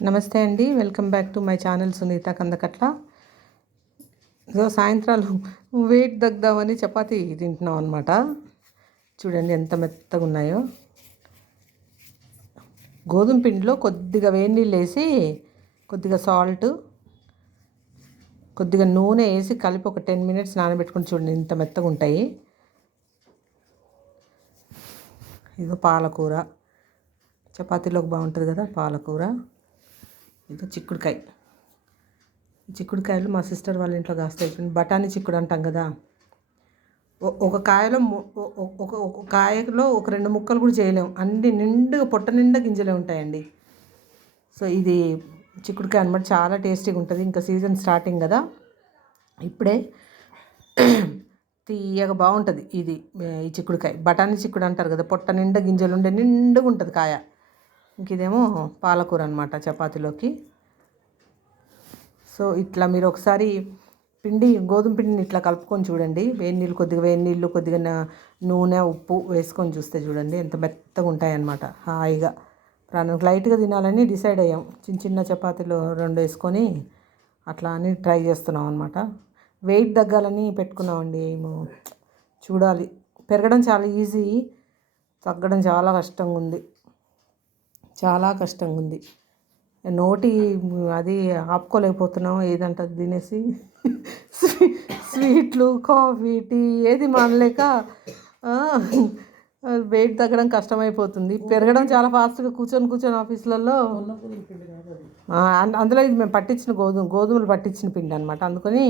నమస్తే అండి, welcome back to my channel Sunitha Kandakatla. సాయంత్రాలు వెయిట్ తగ్గుదామని చపాతీ తింటున్నాం అనమాట. చూడండి ఎంత మెత్తగా ఉన్నాయో. గోధుమ పిండిలో కొద్దిగా వేడి నీళ్ళు వేసి కొద్దిగా సాల్ట్ కొద్దిగా నూనె వేసి కలిపి ఒక 10 minutes నానబెట్టుకుని చూడండి ఇంత మెత్తగా ఉంటాయి. ఇదో పాలకూర, చపాతీలోకి బాగుంటుంది కదా పాలకూర. ఇదో చిక్కుడుకాయలు మా సిస్టర్ వాళ్ళ ఇంట్లో కాస్తాయి. బఠానీ చిక్కుడు అంటాం కదా, ఒక కాయలో ఒక కాయలో ఒక 2 ముక్కలు కూడా చేయలేము, అన్ని నిండుగా పొట్ట నిండా గింజలే ఉంటాయండి. సో ఇది చిక్కుడుకాయ అనమాట, చాలా టేస్టీగా ఉంటుంది. ఇంకా సీజన్ స్టార్టింగ్ కదా, ఇప్పుడే తీయగా బాగుంటుంది ఇది. ఈ చిక్కుడుకాయ బఠానీ చిక్కుడు అంటారు కదా, పొట్ట నిండా గింజలు ఉండే నిండుగా ఉంటుంది కాయ. ఇంక ఇదేమో పాలకూర అనమాట చపాతీలోకి. సో ఇట్లా మీరు ఒకసారి గోధుమ పిండిని ఇట్లా కలుపుకొని చూడండి. వేడి నీళ్ళు కొద్దిగా నూనె ఉప్పు వేసుకొని చూస్తే చూడండి ఎంత మెత్తగా ఉంటాయన్నమాట. హాయిగా ప్రాణం లైట్గా తినాలని డిసైడ్ అయ్యాం. చిన్న చిన్న చపాతీలు 2 వేసుకొని అట్లా అని ట్రై చేస్తున్నాం అనమాట. వెయిట్ తగ్గాలని పెట్టుకున్నామండి. చూడాలి, పెరగడం చాలా ఈజీ, తగ్గడం చాలా కష్టంగా ఉంది. నోటి అది ఆపుకోలేకపోతున్నాం, ఏదంటే తినేసి స్వీట్లు కాఫీ టీ ఏది మానలేక వెయిట్ తగ్గడం కష్టమైపోతుంది. పెరగడం చాలా ఫాస్ట్గా కూర్చొని ఆఫీసులలో. అందులో ఇది మేము పట్టించిన గోధుమలు పట్టించిన పిండి అనమాట. అందుకని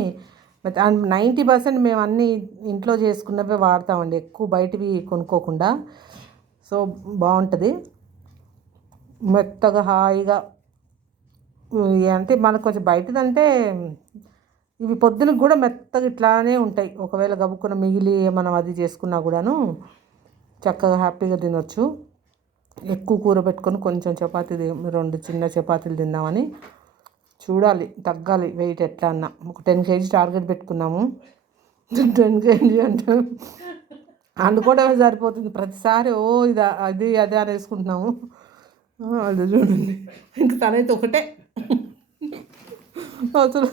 90% మేము అన్నీ ఇంట్లో చేసుకున్నవే వాడతామండి, ఎక్కువ బయటివి కొనుక్కోకుండా. సో బాగుంటుంది, మెత్తగా హాయిగా. అంటే మనకు కొంచెం బయటదంటే ఇవి పొద్దునకు కూడా మెత్తగా ఇట్లానే ఉంటాయి. ఒకవేళ గబుక్కున మిగిలి మనం అది చేసుకున్నా కూడాను చక్కగా హ్యాపీగా తినొచ్చు. ఎక్కువ కూర పెట్టుకొని కొంచెం 2 చిన్న చపాతీలు తిందామని చూడాలి, తగ్గాలి వెయిట్ ఎట్లా అన్నా. ఒక 10 kg టార్గెట్ పెట్టుకున్నాము. 10 kg అంటే అనుకోవడమే సరిపోతుంది. ప్రతిసారి ఇది అదే అని వేసుకుంటున్నాము. అది చూడండి, ఇంక తనైతే ఒకటే, అసలు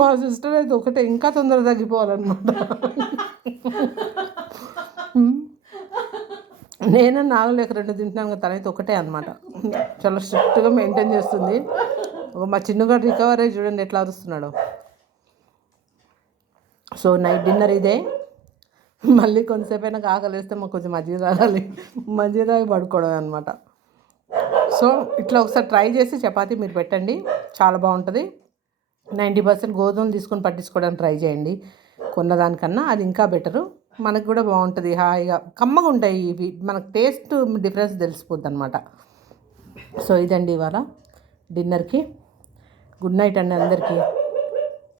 మా సిస్టర్ అయితే ఒకటే, ఇంకా తొందరగా తగ్గిపోవాలన్నమాట. నేను నాగలేక 2 తింటున్నాను, తనైతే ఒకటే అనమాట. చాలా స్ట్రిక్ట్గా మెయింటైన్ చేస్తుంది. మా చిన్నగాడు రికవర్ అయ్యి చూడండి ఎట్లా అరుస్తున్నాడు. సో నైట్ డిన్నర్ ఇదే. మళ్ళీ కొంతసేపు అయినా ఆకలిస్తే మాకు కొంచెం మజ్జిగ తాగి పడుకోవడం అనమాట. సో ఇట్లా ఒకసారి ట్రై చేసి చపాతీ మీరు పెట్టండి, చాలా బాగుంటుంది. 90% గోధుమలు తీసుకొని పట్టించుకోవడానికి ట్రై చేయండి. కొన్నదానికన్నా అది ఇంకా బెటరు, మనకు కూడా బాగుంటుంది. హాయిగా కమ్మగా ఉంటాయి ఇవి, మనకు టేస్ట్ డిఫరెన్స్ తెలిసిపోద్ది అనమాట. సో ఇదండి ఇవాళ డిన్నర్కి. గుడ్ నైట్ అండి అందరికీ.